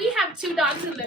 We have two dogs in the...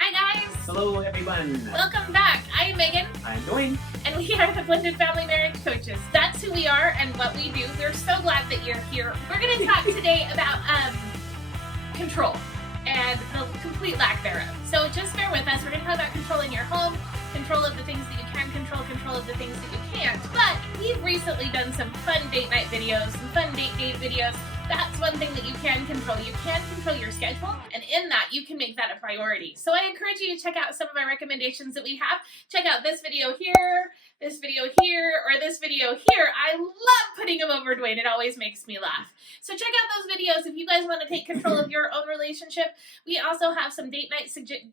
Hi guys! Hello everyone! Welcome back. I am Megan. I'm Dwayne. And we are the Blended Family Marriage Coaches. That's who we are and what we do. We're so glad that you're here. We're going to talk today about control and the complete lack thereof. So just bear with us. We're going to talk about controlling your home, control of the things that you can control, control of the things that you can't. But we've recently done some fun date night videos, some fun date videos. That's one thing that you can control. You can control your schedule, and in that, you can make that a priority. So I encourage you to check out some of our recommendations that we have. Check out this video here, this video here, or this video here. I love putting them over Dwayne. It always makes me laugh. So check out those videos if you guys want to take control of your own relationship. We also have some date night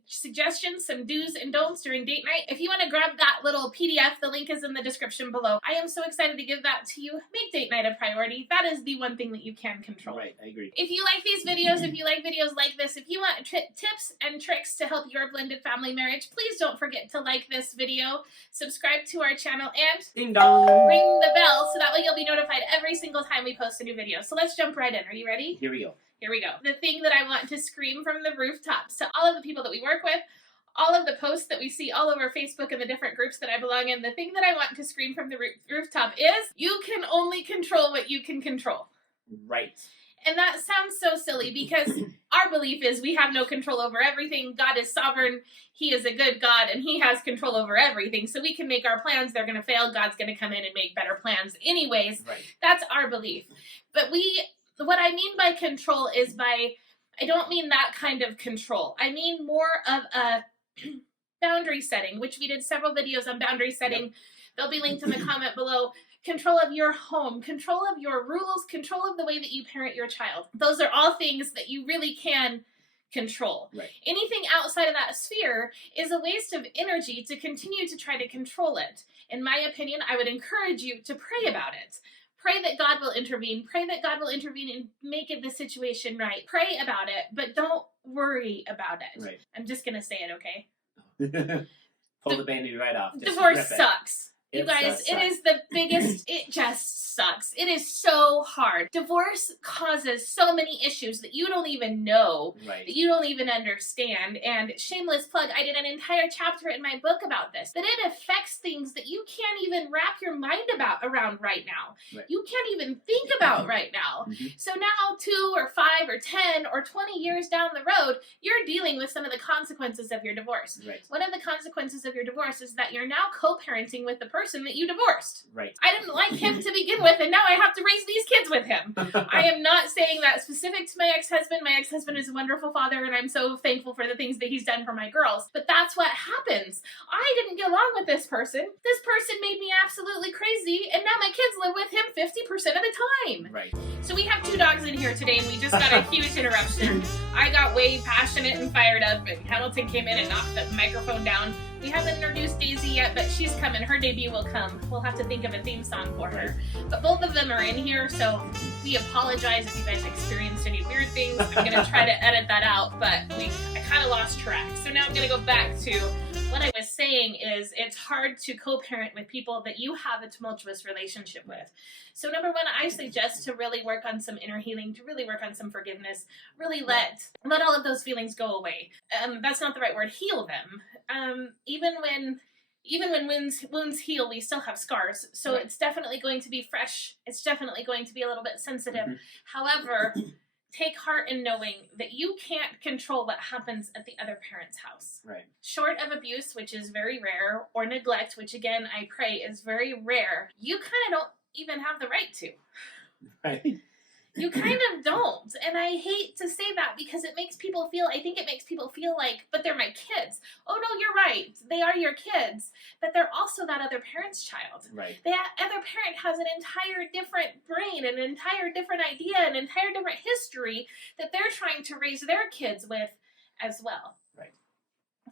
suggestions, some do's and don'ts during date night. If you want to grab that little PDF, the link is in the description below. I am so excited to give that to you. Make date night a priority. That is the one thing that you can control. Right, I agree. If you like these videos, if you like videos like this, if you want tips and tricks to help your blended family marriage, please don't forget to like this video, subscribe to our channel, and ding dong, ring the bell so that way you'll be notified every single time we post a new video. So let's jump right in. Are you ready? Here we go. Here we go. The thing that I want to scream from the rooftops to all of the people that we work with, all of the posts that we see all over Facebook and the different groups that I belong in, the thing that I want to scream from the rooftop is, you can only control what you can control. Right. And that sounds so silly because our belief is we have no control over everything. God is sovereign. He is a good God and he has control over everything. So we can make our plans. They're going to fail. God's going to come in and make better plans anyways. Right. That's our belief. But what I mean by control is I don't mean that kind of control. I mean more of a boundary setting, which we did several videos on boundary setting. Yep. They'll be linked in the comment below. Control of your home, control of your rules, control of the way that you parent your child. Those are all things that you really can control. Right. Anything outside of that sphere is a waste of energy to continue to try to control it. In my opinion, I would encourage you to pray about it. Pray that God will intervene. Pray that God will intervene and make the situation right. Pray about it, but don't worry about it. Right. I'm just going to say it, okay? Pull the Band-Aid right off. Divorce sucks. You guys, it is the biggest, it just sucks. It is so hard. Divorce causes so many issues that you don't even know, right, that you don't even understand. And shameless plug, I did an entire chapter in my book about this, that it affects things that you can't even wrap your mind around right now. Right. You can't even think about right now. Mm-hmm. So now 2 or 5 or 10 or 20 years down the road, you're dealing with some of the consequences of your divorce. Right. One of the consequences of your divorce is that you're now co-parenting with the person that you divorced. Right. I didn't like him to begin with, and now I have to raise these kids with him. I am not saying that specific to my ex-husband. My ex-husband is a wonderful father, and I'm so thankful for the things that he's done for my girls. But that's what happens. I didn't get along with this person. This person made me absolutely crazy, and now my kids live with him 50% of the time. Right. So we have 2 dogs in here today, and we just got a huge interruption. I got way passionate and fired up, and Hamilton came in and knocked the microphone down. We haven't introduced Daisy yet, but she's coming. Her debut will come. We'll have to think of a theme song for her. But both of them are in here, so we apologize if you guys experienced any weird things. I'm going to try to edit that out, but I kind of lost track. So now I'm going to go back to what I was saying is it's hard to co-parent with people that you have a tumultuous relationship with. So number 1, I suggest to really work on some inner healing, to really work on some forgiveness, really let all of those feelings go away. That's not the right word, heal them. Even when wounds heal, we still have scars. So It's definitely going to be fresh. It's definitely going to be a little bit sensitive. Mm-hmm. However, take heart in knowing that you can't control what happens at the other parent's house. Right. Short of abuse, which is very rare, or neglect, which again, I pray is very rare, you kind of don't even have the right to. Right. You kind of don't. And I hate to say that because I think it makes people feel like, but they're my kids. Oh no, you're right. They are your kids, but they're also that other parent's child. Right. That other parent has an entire different brain, an entire different idea, an entire different history that they're trying to raise their kids with as well. Right.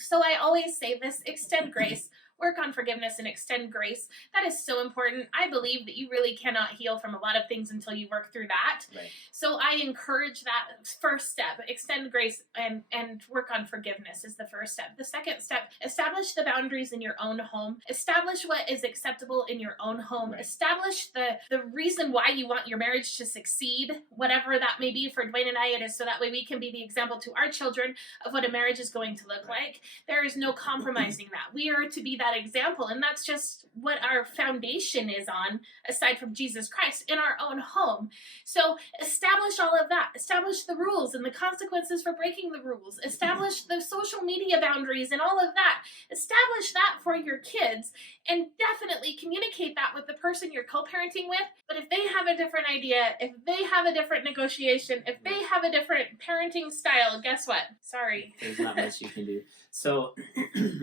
So I always say this, extend grace, work on forgiveness and extend grace. That is so important. I believe that you really cannot heal from a lot of things until you work through that. Right. So I encourage that first step, extend grace and work on forgiveness is the first step. The second step, establish the boundaries in your own home. Establish what is acceptable in your own home. Right. Establish the reason why you want your marriage to succeed, whatever that may be. For Dwayne and I, it is so that way we can be the example to our children of what a marriage is going to look like. There is no compromising that. We are to be that example, and that's just what our foundation is on, aside from Jesus Christ, in our own home. So establish all of that. Establish the rules and the consequences for breaking the rules. Establish the social media boundaries and all of that. Establish that for your kids, and definitely communicate that with the person you're co-parenting with. But if they have a different idea, if they have a different negotiation, if they have a different parenting style, guess what? Sorry. There's not much you can do. So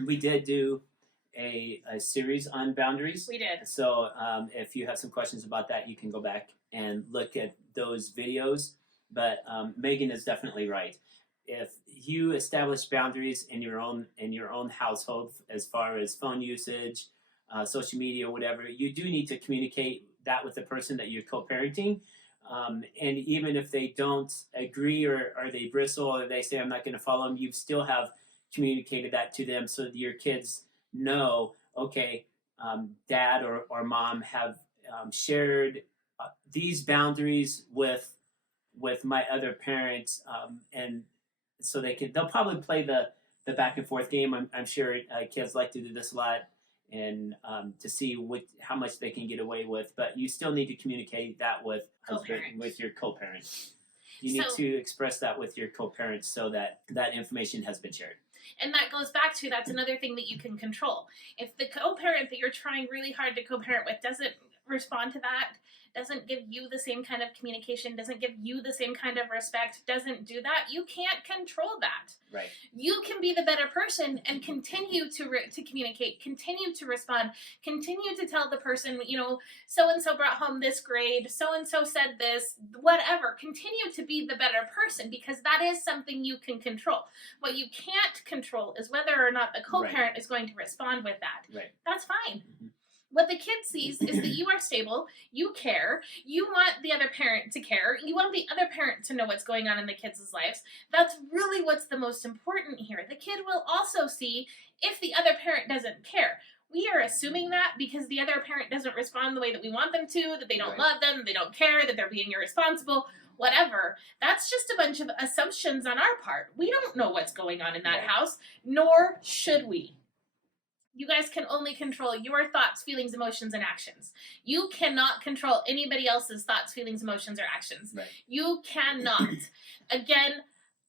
we did do a series on boundaries. We did. So if you have some questions about that, you can go back and look at those videos. But Megan is definitely right. If you establish boundaries in your own household, as far as phone usage, social media, whatever, you do need to communicate that with the person that you're co-parenting. And even if they don't agree or they bristle or they say, I'm not going to follow them, you still have communicated that to them so that your kids know, okay, dad or mom have shared these boundaries with my other parents, and so they'll probably play the back and forth game. I'm sure kids like to do this a lot, and to see how much they can get away with. But you still need to communicate that with your co-parent. You need to express that with your co-parent so that information has been shared. And that goes back to, that's another thing that you can control. If the co-parent that you're trying really hard to co-parent with doesn't respond to that, doesn't give you the same kind of communication, doesn't give you the same kind of respect, doesn't do that, you can't control that. Right. You can be the better person and continue to communicate, continue to respond, continue to tell the person, so-and-so brought home this grade, so-and-so said this, whatever. Continue to be the better person, because that is something you can control. What you can't control is whether or not the co-parent is going to respond with that. Right. That's fine. Mm-hmm. What the kid sees is that you are stable, you care, you want the other parent to care, you want the other parent to know what's going on in the kids' lives. That's really what's the most important here. The kid will also see if the other parent doesn't care. We are assuming that because the other parent doesn't respond the way that we want them to, that they don't love them, they don't care, that they're being irresponsible, whatever. That's just a bunch of assumptions on our part. We don't know what's going on in that house, nor should we. You guys can only control your thoughts, feelings, emotions, and actions. You cannot control anybody else's thoughts, feelings, emotions, or actions. Right. You cannot. Again,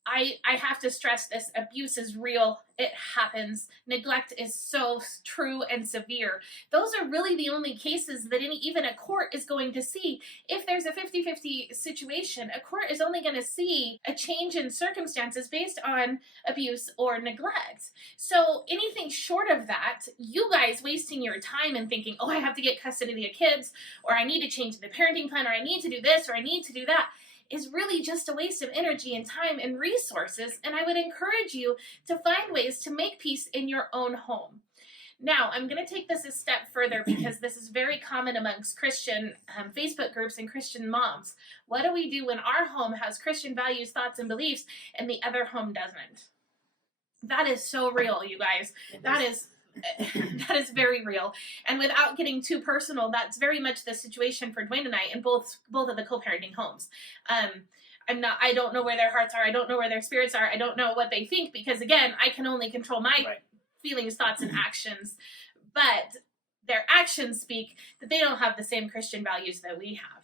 I have to stress this. Abuse is real. It happens. Neglect is so true and severe. Those are really the only cases that even a court is going to see. If there's a 50-50 situation, a court is only going to see a change in circumstances based on abuse or neglect. So anything short of that, you guys wasting your time and thinking, oh, I have to get custody of the kids, or I need to change the parenting plan, or I need to do this, or I need to do that, is really just a waste of energy and time and resources. And I would encourage you to find ways to make peace in your own home. Now, I'm going to take this a step further because this is very common amongst Christian Facebook groups and Christian moms. What do we do when our home has Christian values, thoughts, and beliefs, and the other home doesn't? That is so real, you guys. That is very real. And without getting too personal, that's very much the situation for Dwayne and I in both of the co-parenting homes. I don't know where their hearts are. I don't know where their spirits are. I don't know what they think because, again, I can only control my feelings, thoughts, and actions. But their actions speak that they don't have the same Christian values that we have.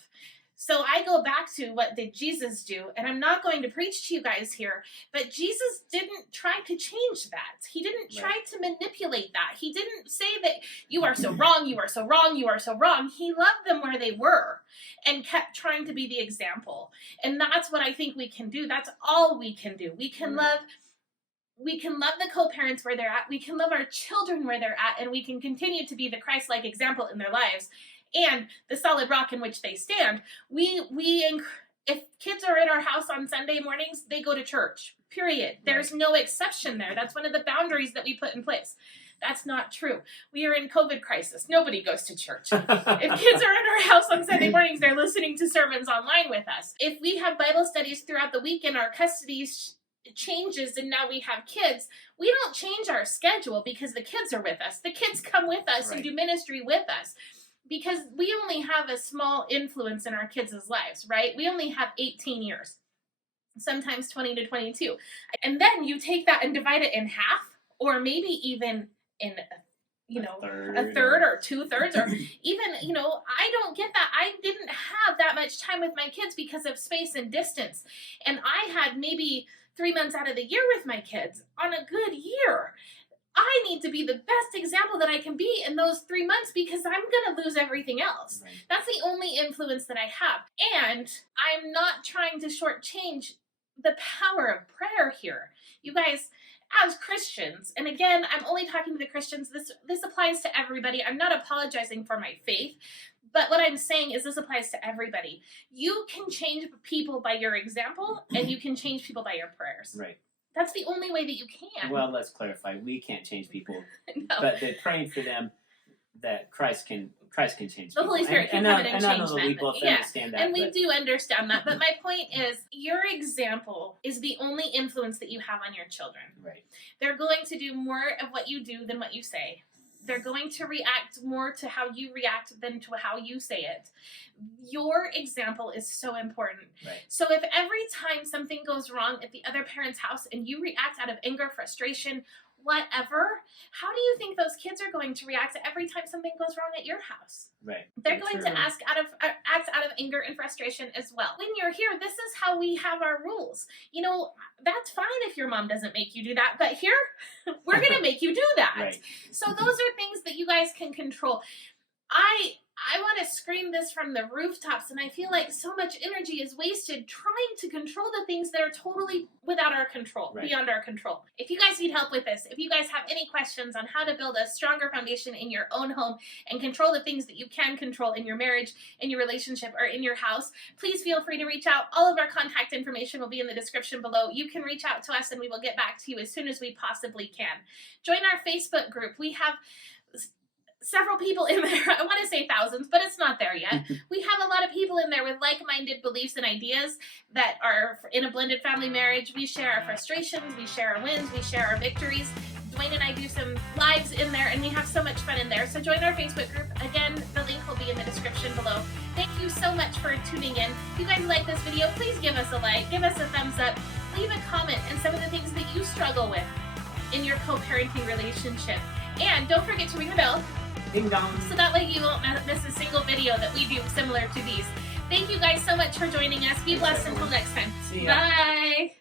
So I go back to, what did Jesus do? And I'm not going to preach to you guys here, but Jesus didn't try to change that. He didn't try to manipulate that. He didn't say that you are so wrong, you are so wrong, you are so wrong. He loved them where they were and kept trying to be the example. And that's what I think we can do. That's all we can do. We can love the co-parents where they're at. We can love our children where they're at, and we can continue to be the Christ-like example in their lives and the solid rock in which they stand. If kids are in our house on Sunday mornings, they go to church, period. There's no exception there. That's one of the boundaries that we put in place. That's not true. We are in COVID crisis. Nobody goes to church. If kids are in our house on Sunday mornings, they're listening to sermons online with us. If we have Bible studies throughout the week and our custody changes and now we have kids, we don't change our schedule because the kids are with us. The kids come with us and do ministry with us because we only have a small influence in our kids' lives, right? We only have 18 years, sometimes 20 to 22. And then you take that and divide it in half, or maybe even in a third or 2/3, or even, I don't get that. I didn't have that much time with my kids because of space and distance. And I had maybe 3 months out of the year with my kids on a good year. I need to be the best example that I can be in those 3 months because I'm going to lose everything else. Right. That's the only influence that I have. And I'm not trying to shortchange the power of prayer here. You guys, as Christians, and again, I'm only talking to the Christians, this applies to everybody. I'm not apologizing for my faith, but what I'm saying is this applies to everybody. You can change people by your example, and you can change people by your prayers. Right. That's the only way that you can. Well, let's clarify. We can't change people, No. but they're praying for them that Christ can change people. The Holy Spirit can come in and change I know them. people understand that. And we do understand that. But my point is, your example is the only influence that you have on your children. Right. They're going to do more of what you do than what you say. They're going to react more to how you react than to how you say it. Your example is so important. Right. So if every time something goes wrong at the other parent's house and you react out of anger, frustration, whatever, how do you think those kids are going to react every time something goes wrong at your house? Right. They're going to act out of anger and frustration as well. When you're here, this is how we have our rules. That's fine if your mom doesn't make you do that, but here, we're going to make you do that. Right. So those are things that you guys can control. I want to scream this from the rooftops, and I feel like so much energy is wasted trying to control the things that are totally without our control, right. Beyond our control. If you guys need help with this, if you guys have any questions on how to build a stronger foundation in your own home and control the things that you can control in your marriage, in your relationship, or in your house, please feel free to reach out. All of our contact information will be in the description below. You can reach out to us, and we will get back to you as soon as we possibly can. Join our Facebook group. We have several people in there. I want to say thousands, but it's not there yet. We have a lot of people in there with like-minded beliefs and ideas that are in a blended family marriage. We share our frustrations, we share our wins, we share our victories. Dwayne and I do some lives in there, and we have so much fun in there. So join our Facebook group. Again, the link will be in the description below. Thank you so much for tuning in. If you guys like this video, please give us a like, give us a thumbs up, leave a comment on some of the things that you struggle with in your co-parenting relationship. And don't forget to ring the bell. Ding dong. So that way you won't miss a single video that we do similar to these. Thank you guys so much for joining us. Be blessed until next time. See ya. Bye.